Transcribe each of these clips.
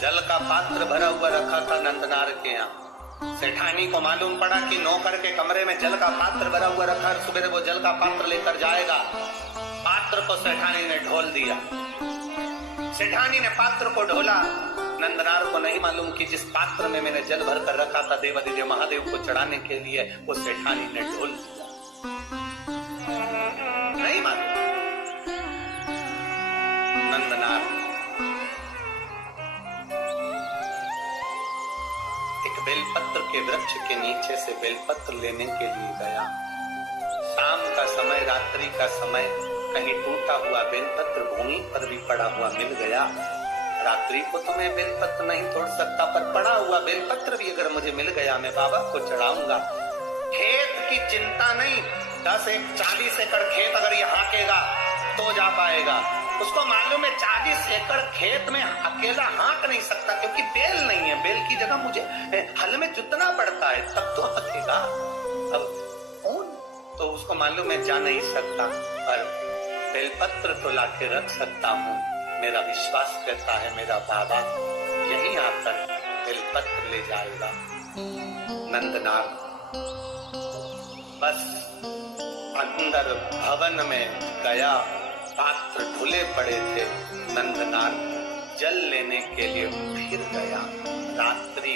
जल का पात्र भरा हुआ रखा था नंदनार के यहाँ। सेठानी को मालूम पड़ा कि नौकर के कमरे में जल का पात्र भरा हुआ रखा है, सुबह वो जल का पात्र लेकर जाएगा। पात्र को सेठानी ने ढोल दिया। सेठानी ने पात्र को ढोला। नंदनार को नहीं मालूम कि जिस पात्र में मैंने जल भर कर रखा था देवादिदेव महादेव को चढ़ाने के लिए, वो सेठानी ने ढोल दिया। नहीं मालूम। नंदनार एक बेलपत्र के वृक्ष के नीचे से बेलपत्र लेने के लिए गया। शाम का समय, रात्रि का समय, कहीं टूटा हुआ बेलपत्र भूमि पर भी पड़ा हुआ मिल गया। रात्रि को तो मैं बेलपत्र नहीं तोड़ सकता, पर पड़ा हुआ बेलपत्र भी अगर मुझे मिल गया मैं बाबा को चढ़ाऊंगा। खेत की चिंता नहीं, 40 एकड़ खेत अगर ये हाँकेगा तो जा पाएगा। उसको मालूम है 40 एकड़ खेत में अकेला हाँक नहीं सकता, क्योंकि बेल नहीं है। बेल की जगह मुझे हल में जुतना पड़ता है, तब तो हाँकेगा। अब कौन, तो उसको मालूम है जा नहीं सकता, पर बेलपत्र तो लाके रख सकता हूँ। मेरा विश्वास कहता है मेरा बाबा यहीं आकर बेलपत्र ले जाएगा। नंदनार बस अंदर भवन में गया। पात्र ढुले पड़े थे। नंदनार जल लेने के लिए फिर गया। रात्रि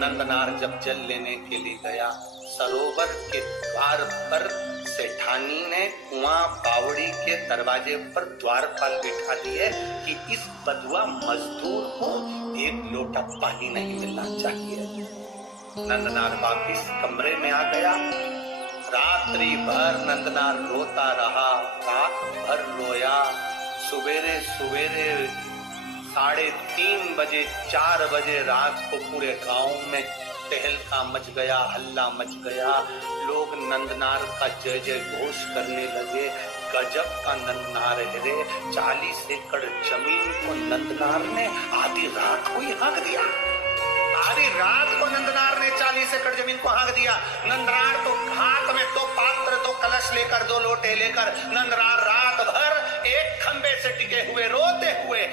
नंदनार जब जल लेने के लिए गया, सरोवर के द्वार पर सेठानी ने कुआं बावड़ी के दरवाजे पर द्वारपाल बिठा दिए कि इस बधुआ मजदूर को एक लोटा पानी नहीं मिलना चाहिए। नंदनार वापिस कमरे में आ गया। रात्रि भर नंदनार रोता रहा, रात भर रोया। सवेरे सवेरे 3:30 बजे 4 बजे रात को पूरे गांव में तहलका मच गया, हल्ला मच गया। लोग नंदनार का जय जय घोष करने लगे। गजब का नंदनार है रे। 40 एकड़ जमीन को नंदनार ने आधी रात को ही हाँक दिया। आधी रात को नंदनार ने 40 एकड़ जमीन को हाँक दिया। नंदनार तो हाथ में 2 पात्र, 2 कलश लेकर, 2 लोटे लेकर नंदनार रात भर एक खंबे से टिके हुए रोते हुए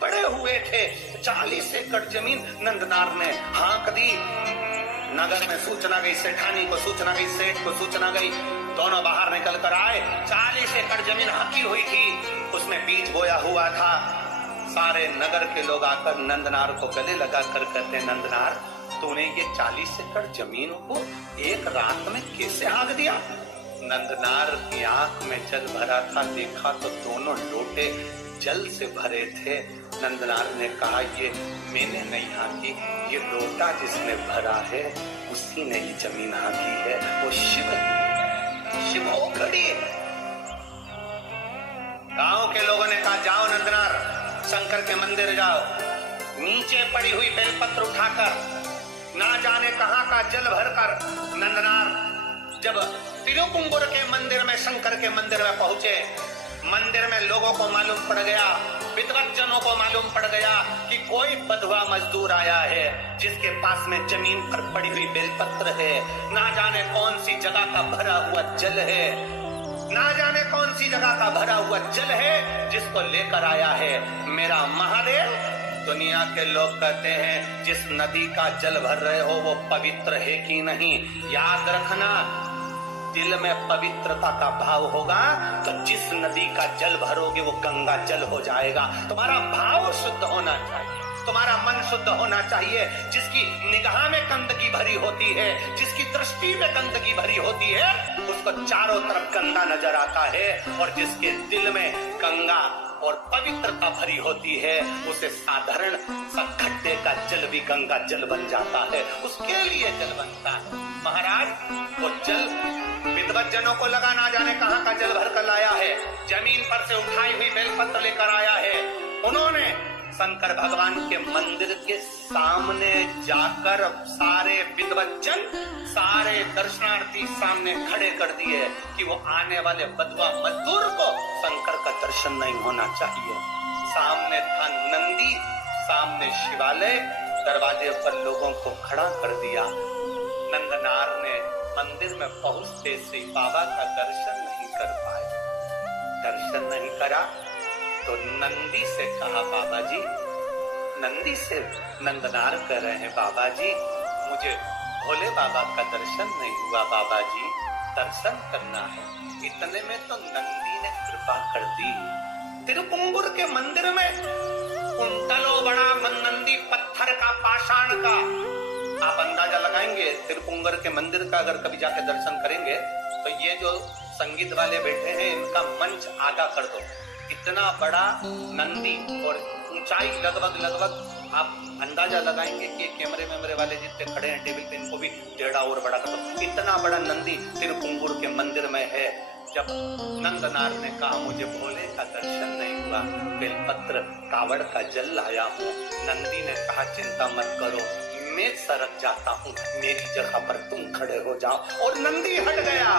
पड़े हुए थे। 40 एकड़ जमीन नंदनार ने हाँक दी। नगर में सूचना गई, सेठानी को सूचना गई, सेठ को सूचना गई। दोनों बाहर निकल कर आए। 40 एकड़ जमीन हाँकी हुई थी, उसमें बीज बोया हुआ था। सारे नगर के लोग आकर नंदनार को गले लगा कर कहते, नंदनार तूने ये 40 एकड़ जमीन को एक रात में कैसे हाँक दिया? नंदनार की आंख में जल भरा था। देखा तो दोनों लोटे जल से भरे थे। नंदनार ने कहा, ये मैंने नहीं हाँकी, ये लोटा जिसने भरा है उसी ने ये जमीन हाँकी है। वो शिव हो खड़ी। गांव के लोगों ने कहा, जाओ नंदनार शंकर के मंदिर जाओ। नीचे पड़ी हुई बेलपत्र उठाकर, ना जाने कहां का जल भरकर नंदनार जब तिरुपुंगुर के मंदिर में, शंकर के मंदिर में पहुंचे, मंदिर में लोगों को मालूम पड़ गया, विद्वज्जनों को मालूम पड़ गया कि कोई बधवा मजदूर आया है जिसके पास में जमीन पर पड़ी हुई बेलपत्र है। ना जाने कौन सी जगह का भरा हुआ जल है, ना जाने कौन सी जगह का भरा हुआ जल है जिसको लेकर आया है मेरा महादेव। दुनिया के लोग कहते हैं जिस नदी का जल भर रहे हो वो पवित्र है कि नहीं। याद रखना, दिल में पवित्रता का भाव होगा तो जिस नदी का जल भरोगे वो गंगा जल हो जाएगा। तुम्हारा भाव शुद्ध होना चाहिए, तुम्हारा मन शुद्ध होना चाहिए। जिसकी निगाह में गंदगी भरी होती है, जिसकी दृष्टि में गंदगी भरी होती है, उसको चारों तरफ गंदा नजर आता है। और जिसके दिल में गंगा और पवित्रता भरी होती है, उसे साधारण सा खड्डे का जल भी गंगा जल बन जाता है। उसके लिए जल बनता है। महाराज वो जल विद्वज्जनों को लगा ना जाने कहां का जल भर कर लाया है। जमीन पर से उठाई हुई बेलपत्र लेकर आया है। उन्होंने शंकर भगवान के मंदिर के सामने जाकर सारे विद्वज्जन, सारे दर्शनार्थी सामने खड़े कर दिए कि वो आने वाले बधवा मजदूर को शंकर का दर्शन नहीं होना चाहिए। सामने था नंदी, सामने शिवालय, दरवाजे पर लोगों को खड़ा कर दिया। नंदनार ने मंदिर में पहुंचते से बाबा का दर्शन नहीं कर पाए। दर्शन नहीं करा तो नंदी से कहा, बाबा जी नंदी से नंदनार कह रहे हैं, बाबा जी मुझे भोले बाबा का दर्शन नहीं हुआ, बाबा जी दर्शन करना है। इतने में तो नंदी ने कृपा कर दी। तिरुपुंगुर के मंदिर में कुंटलो बड़ा नंदी पत्थर का, पाषाण का। आप अंदाजा लगाएंगे तिरुपुंगर के मंदिर का, अगर कभी जाके दर्शन करेंगे तो ये जो संगीत वाले बैठे हैं इनका मंच आगा कर दो, इतना बड़ा नंदी और ऊंचाई लगभग आप अंदाजा लगाएंगे कि कैमरे मेमरे वाले जितने खड़े हैं टेबल पे इनको भी टेढ़ा और बड़ा कर दो। इतना बड़ा नंदी तिरुपुंगुर के मंदिर में है। जब नंदनार ने कहा मुझे भोले का दर्शन नहीं हुआ, बेलपत्र कावड़ का जल लाया हूँ, नंदी ने कहा चिंता मत करो, मैं सरक जाता हूँ, मेरी जगह पर तुम खड़े हो जाओ। और नंदी हट गया।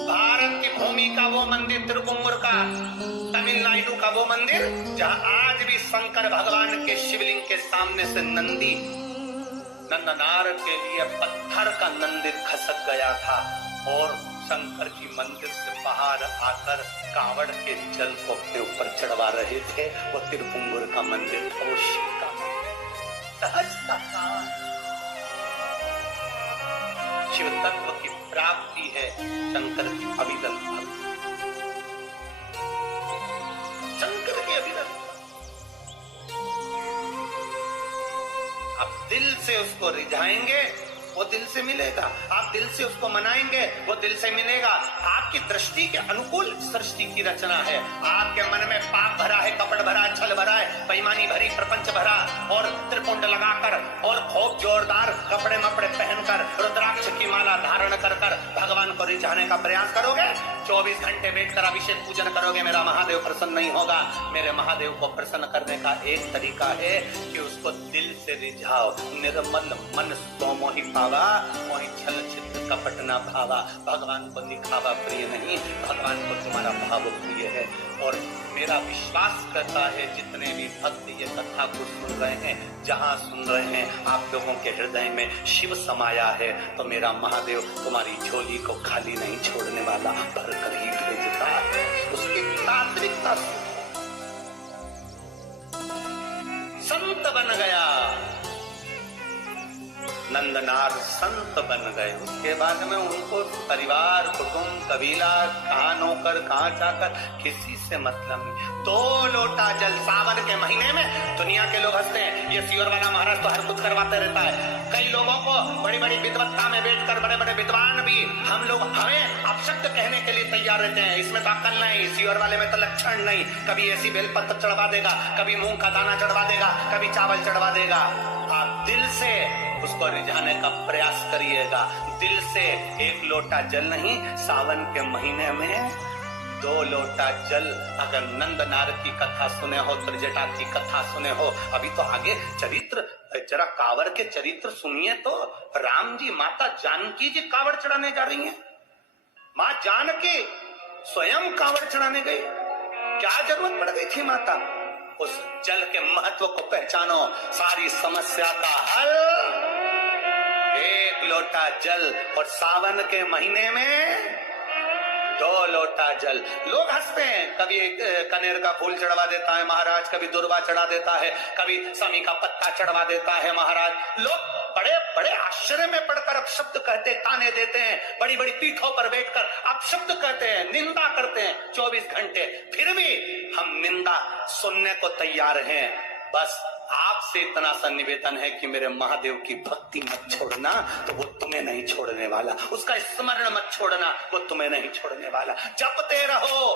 भारत की भूमि का वो मंदिर तिरुपुंगुर का, तमिलनाडु का वो मंदिर जहाँ आज भी शंकर भगवान के शिवलिंग के सामने से नंदी नंदनार के लिए पत्थर का मंदिर खसक गया था और शंकर जी मंदिर से बाहर आकर कावड़ के जल को अपने ऊपर चढ़वा रहे थे। वो तिरुपुंगुर का मंदिर था, वो शिव का सहजता था। शिव तत्व की प्राप्ति है शंकर की अविरल भक्ति, शंकर की अविरल। आप दिल से उसको रिझाएंगे वो दिल से मिलेगा, आप दिल से उसको मनाएंगे वो दिल से मिलेगा। आपकी दृष्टि के अनुकूल सृष्टि की रचना है। आपके मन में पाप भरा है, कपट भरा, छल भरा है, बेईमानी भरी, प्रपंच भरा और त्रिपुंड लगाकर और खूब जोरदार कपड़े मपड़े पहनकर रुद्राक्ष की माला धारण कर भगवान को रिझाने का प्रयास करोगे, 24 घंटे बैठकर अभिषेक पूजन करोगे, मेरा महादेव प्रसन्न नहीं होगा। मेरे महादेव को प्रसन्न करने का एक तरीका है कि उसको दिल से रिझाओ। निर्मल मन सो मोहि पावा, मोहि छल छिद्र कपट न भावा। भगवान को दिखावा प्रिय नहीं, भगवान को तुम्हारा भाव प्रिय है। और मेरा विश्वास करता है जितने भी भक्त ये कथा को सुन रहे हैं, जहाँ सुन रहे हैं, आप लोगों के हृदय में शिव समाया है, तो मेरा महादेव तुम्हारी झोली को खाली नहीं छोड़ने वाला, भर कर ही भेजता है। उसकी तात्विकता संत बन गया, नंदनार संत बन गए। उसके बाद में उनको परिवार, कुटुंब, कबीला, कहाँ नौकर, कहाँ चाकर, किसी से मतलब नहीं। 2 लोटा जल सावन के महीने में दुनिया के लोग हंसते हैं, ये सियोर वाला महाराज तो हर कुछ करवाते रहता है। कई लोगों को बड़ी बड़ी विद्वत्ता में बैठकर बड़े बड़े विद्वान भी हमें अपशब्द कहने के लिए तैयार रहते हैं। इसमें तो अक्ल नहीं, सियोर वाले में तो लक्षण नहीं। कभी ऐसी बेलपत्र चढ़वा देगा, कभी मूंग का दाना चढ़वा देगा, कभी चावल चढ़वा देगा। आप दिल से उसको रिझाने का प्रयास करिएगा। दिल से 1 लोटा जल नहीं, सावन के महीने में 2 लोटा जल। अगर नंदनार की कथा सुने हो, त्रिजटा की कथा सुने हो, अभी तो आगे चरित्र, जरा कांवड़ के चरित्र सुनिए तो। राम जी, माता जानकी जी कांवड़ चढ़ाने जा रही हैं। माँ जानकी स्वयं कांवड़ चढ़ाने गई, क्या जरूरत पड़ गई थी माता? उस जल के महत्व को पहचानो, सारी समस्या का हल 1 लोटा जल। और सावन के महीने में 2 लोटा जल। लोग हंसते हैं, कभी कनेर का फूल चढ़वा देता है महाराज, कभी दुर्वा चढ़ा देता है, कभी समी का पत्ता चढ़वा देता है महाराज। लोग बड़े बड़े आश्चर्य में पड़कर अपशब्द कहते, ताने देते हैं, बड़ी बड़ी पीठों पर बैठकर अपशब्द कहते हैं, निंदा करते हैं 24 घंटे। फिर भी हम निंदा सुनने को तैयार हैं। बस आपसे इतना सा निवेदन है कि मेरे महादेव की भक्ति मत छोड़ना, तो वो तुम्हें नहीं छोड़ने वाला। उसका स्मरण मत छोड़ना, वो तुम्हें नहीं छोड़ने वाला। जपते रहो,